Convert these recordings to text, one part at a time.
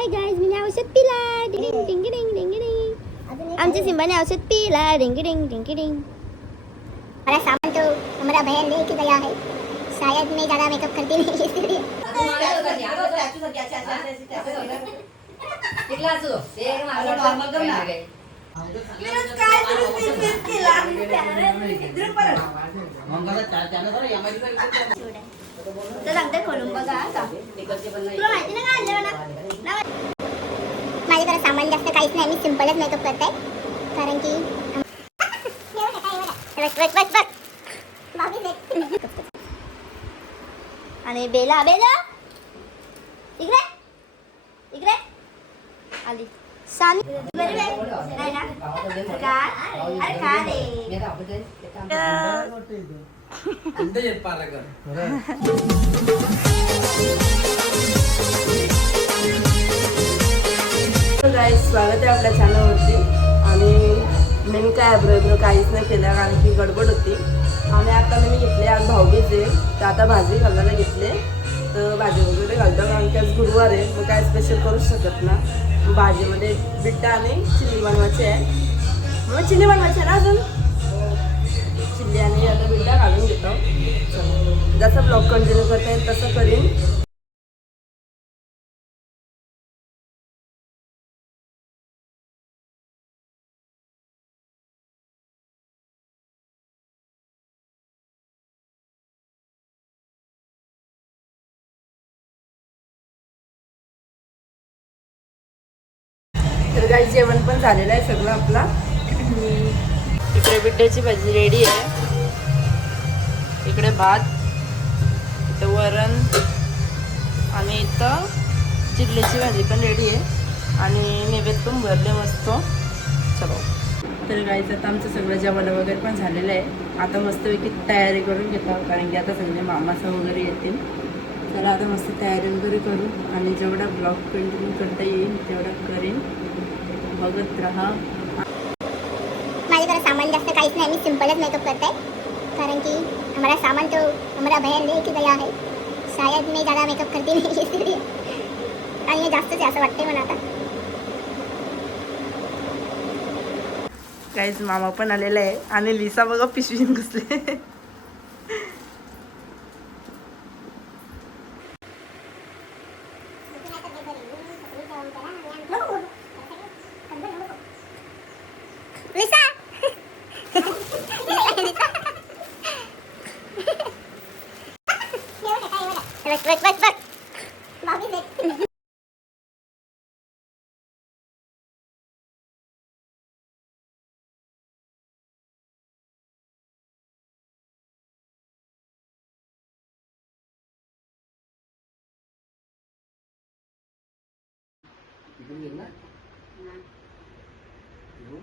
Hi guys मी औषध पिला डिंग डिंग डिंग डिंग डिंग आमच्या सिंबाने औषध पिला डिंग डिंग डिंग डिंग हमारा सामान तो हमारा बहन लेके गया है शायद मैं ज़्यादा मेकअप करती नहीं इसलिए का तुला माहिती ना काय आणलं मला ना माझ्याकडे सामान जास्त काहीच नाही मी सिम्पलच मेकअप करते कारण की बस बस बस बस भाभी देख. आणि बेला बेला इकडे इकडे आली सानी बरी स्वागत आहे आपल्या चॅनलवरती आणि मी काय आयब्रो काहीच नाही केलं कारण की गडबड होती. आणि आता मी घेतले आज भाऊबीज. तर आता भाजी घालायला घेतले. तर भाजी वगैरे घालतो. कारण की आज गुरुवार आहे. मग काय स्पेशल करू शकत ना. भाजीमध्ये बिट्टा आणि चिल्ली बनवायची आहे. मग चिल्ली बनवायची आहे ना अजून? चिल्ली आणि आता बिट्टा घालून घेतो. जसं ब्लॉग कंटिन्यू करता येईल तसं करीन. तर काही जेवण पण झालेलं आहे सगळं आपला. इकडे बिट्ट्याची भाजी रेडी आहे. इकडे भात इथं वरण आणि इथं चिल्लीची भाजी पण रेडी आहे. आणि नैवेद्य पण भरले मस्त. चलो. तर गाईचं आता आमचं सगळं जेवण वगैरे पण झालेलं आहे. आता मस्तपैकी तयारी करून घेतो कारण की आता सगळे मामाचं वगैरे येतील. तर आता मस्त तयारी वगैरे करू आणि जेवढा ब्लॉग पेंटिंग करता येईल तेवढा करेन. बघत राहा. माझ्याकडे सामान जास्त काहीच नाही मी सिंपलच मेकअप करते कारण की हमारा सामान तो हमारा बहन लेके गया है शायद मैं ज़्यादा मेकअप करती नहीं. इसलिए आणि हे जास्तच आहे असं वाटतंय मला आता. काहीच मामा पण आलेला आहे. आणि लिसा बघा पिशवीन घुसले लिसा बस बस बस बस भाभी देख.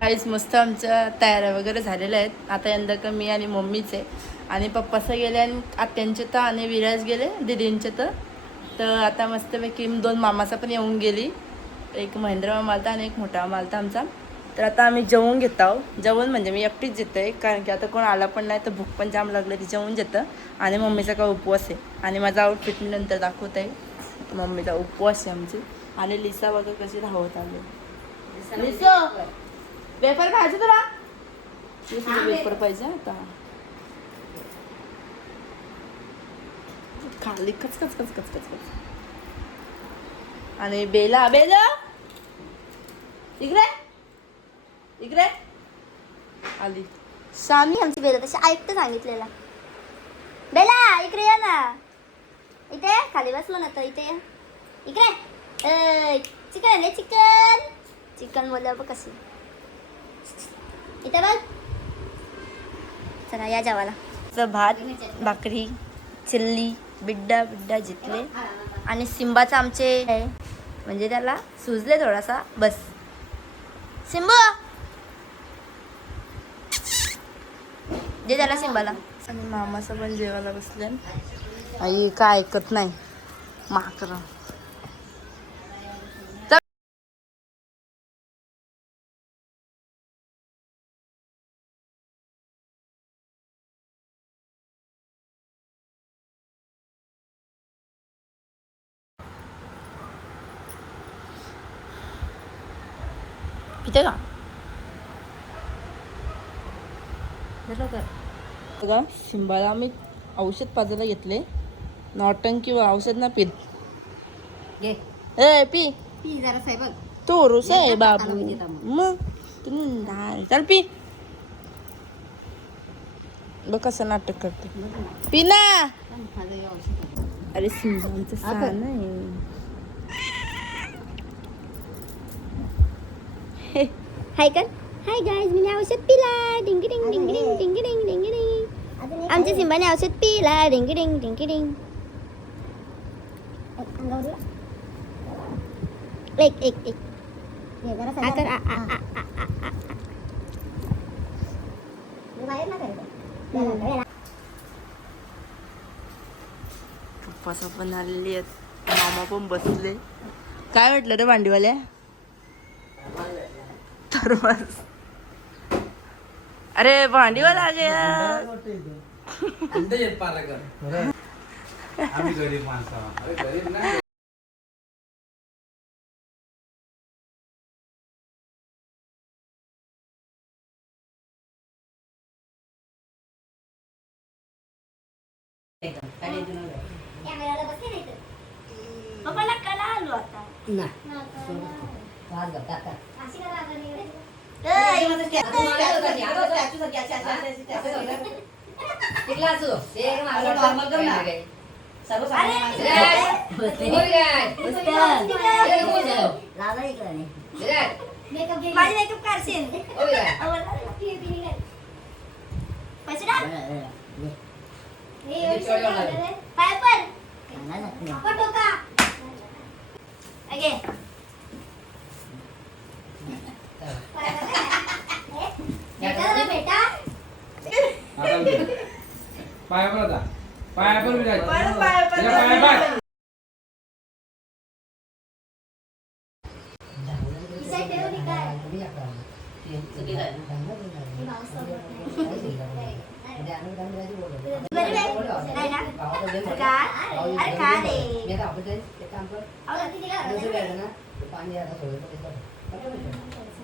काहीच मस्त आमच्या तयाऱ्या वगैरे झालेल्या आहेत. आता यंदा का मी आणि मम्मीच आहे. आणि पप्पाचं गेले आणि आत्यांचे तर आणि विराज गेले दिदींचे तर. तर आता मस्तपैकी दोन मामाचा पण येऊन गेली. एक महेंद्र मामा आलता आणि एक मोठा मामा आलता आमचा. तर आता आम्ही जेवून घेत आहोत. जेवण म्हणजे मी एकटीच जेते कारण की आता कोण आला पण नाही तर भूक पण जाम लागलं ती जेवून जेतं आणि मम्मीचा काय उपवास आहे. आणि माझा आउटफिट मी नंतर दाखवत आहे मम्मीचा उपवास आहे आमची. आणि लिसा बघा कशी धावत आली. लिसो! वेफर खायचं तुला? लिसाला वेफर पाहिजे आता. खाली कच कच कच कच कच कच. आणि बेला बेला! इकडे? इकडे? आली. स्वामी आमची बेला तशी ऐकतं सांगितलेला. बेला इकडे या ना. इथे? खाली बसलो ना तर इथे या. इकडे? चिकन आहे चिकन चिकन बोलल्यावर बघ कशी इथे बघ चला या जेवायला तर भात भाकरी चिल्ली बिड्डा बिड्डा जितले आणि सिंबाचं आमचे आहे म्हणजे त्याला सुजले थोडासा बस सिंबू दे त्याला सिंबाला आणि मामाचं पण जेवायला बसले आई काय ऐकत नाही माकरा इथे का बघा शिंबाला आम्ही औषध पाजायला घेतले. नॉटंकी व औषध ना पीत घे. A P. पी जरा साहेब बघ. तो रुस आहे बाबू. मग. तुम्ही नाही. चल पी. बघ कसं नाटक करते. पी ना. अरे सिंबांचं सान आहे. हाय कर हाय गाईज मी औषध पिला डिंगी डिंग डिंगी डिंग डिंगी डिंग डिंगी डिंग आमच्या सिंबाने औषध पिला डिंगी डिंग डिंगी डिंग एक एक एक आकर आ मामा पण बसले काय वाटलं रे भांडीवाल्या बस अरे भांडीवाला आ गया. आम्ही गरीब माणसं गरीब नाही. पप्पाला कला आलो आता Paper. Paper. Paper. Paper. Paper. पायावर जा पायावर बी जायचं पाया पाय पाणी आता सोडत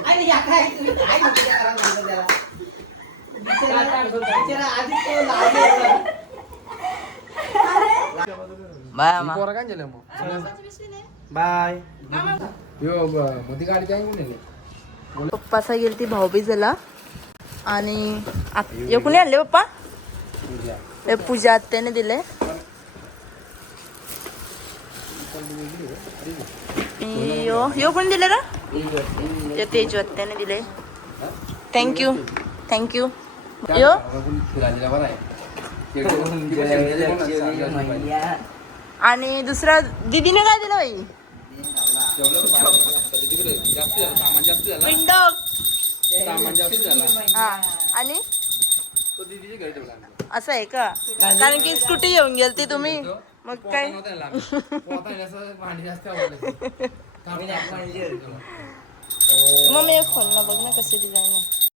अरे या काय? तुम्ही काय म्हणता त्या घरात म्हणता त्याला? बिचारा- बिचारा आधीच तो लाजलेला. पोरं काय झालं मग? बाय. यो मध्ये गाडी काय घेऊन येले पप्पाचा गेली ती भाऊबीजेला आणि आत- हे कुणी आणले पप्पा? हे पूजा आत्याने दिले. यो यो पण दिलं ना यो तेज त्याने दिले थँक्यू थँक्यू यो आणि दुसरा दिदीने काय दिलं बाई? विंडो आणि? असं आहे का? कारण की स्कूटी येऊन गेल ती तुम्ही. मग काय? मम्मी एक खोल ना बघ ना कसे डिझाईन आहे.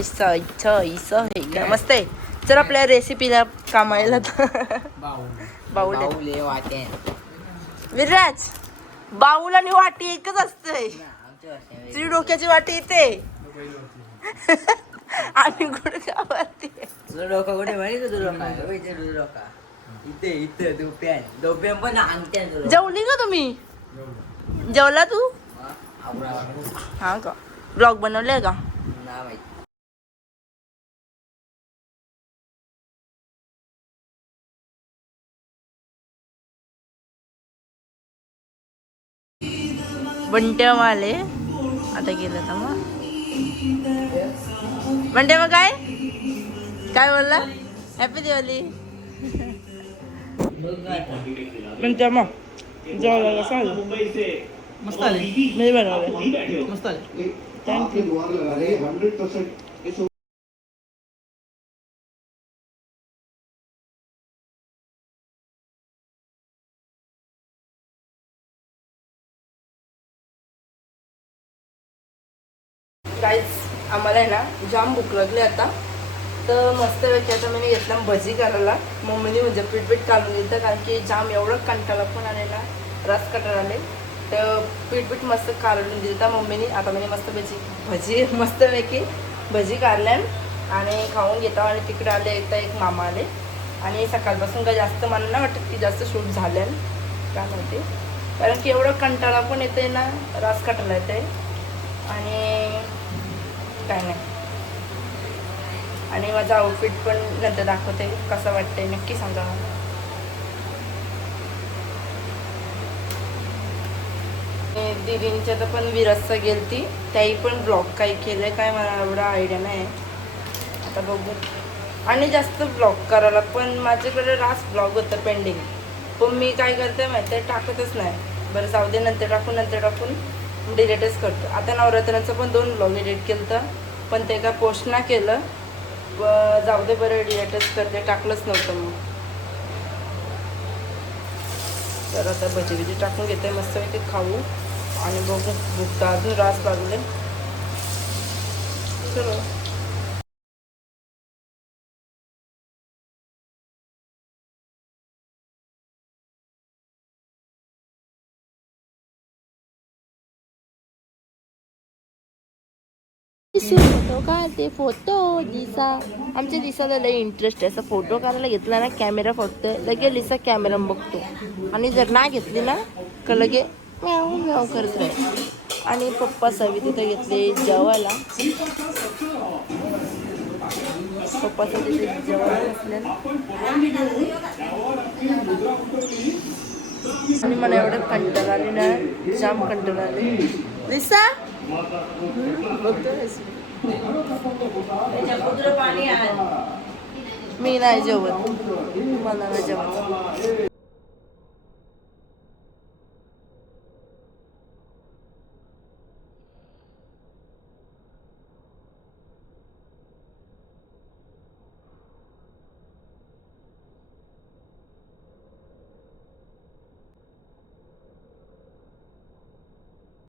있어 있어 있어 있어. चल आपल्या रेसिपीला कामायला बाऊल. बाहुले वाटे. विराज बाऊल आणि वाटी एकच असतंय. तुझी डोक्याची वाटी येते आणि गुडघावरती तुझं डोकं कुठे माहिती डोका? इथे इथे डोप्यान डोप्यान पण तुझं जेवली का तुम्ही? जेवला तू? हा का? ब्लॉग बनवले का? ना माहिती. बंट्या माले आता गेलं तर मग? बंट्या मग काय? काय बोलला? हॅपी दिवाळी बंट्या मग जेवला आलं मस्त आले. मी बनवलं मस्त आले. थँक्यू गाईज आम्हाला आहे ना जाम भूक लागली आता. तर मस्तपैकी आता मी घेतला भजी करायला. मम्मीने म्हणजे पीठपीठ काढून घेतलं कारण की जाम एवढं कंटाळा पण आलेला रस कटार आले. तर पीठपीठ मस्त काढून दिलं मम्मीने. आता मी मस्त भजी भजी मस्तपैकी भजी काढल्या. आणि खाऊन घेता आणि तिकडे आले एकदा एक मामा आले. आणि सकाळपासून काय जास्त मला नाही वाटत की जास्त शूट झाल्या काय माहिती. कारण की एवढं कंटाळा पण येतं आहे ना रस कटायला येते आणि काय नाही. आणि माझं आउटफिट पण नंतर दाखवते कसं वाटतंय नक्की सांगा. दिदींच्या तर पण विरसचा गेलती त्याही पण ब्लॉग काही केलंय काय मला एवढा आयडिया नाही. आता बघू. आणि जास्त ब्लॉग करायला पण माझ्याकडे रास ब्लॉग होतं पेंडिंग पण मी काय करते माहिती आहे टाकतच नाही. बरं जाऊ दे नंतर टाकून नंतर टाकून डिलेटच करतो. आता नवरात्राचं पण दोन ब्लॉग एडिट केलं तर पण ते का पोस्ट ना केलं जाऊ दे बरं डिएटच करते टाकलंच नव्हतं मग. तर आता भजी भजी टाकून घेते मस्तपैकी खाऊ. आणि बघू भुकता अजून रास लागले. चलो. का? ते फोटो दिसा. आमच्या दिसाला लई इंटरेस्ट आहे. असं फोटो काढायला घेतला ना कॅमेरा फक्त लगे लिसा कॅमेरा बघतो. आणि जर नाही घेतली ना का लगे म्याव म्याव करत राहील. आणि पप्पा सवी तिथे घेतले जेवायला. पप्पा तिथे जेवायला बसले आणि मला एवढं कंटाळ आली ना जाम कंटाळ आली. लिसा? बघतो नाही जेवत मला नाही जेवत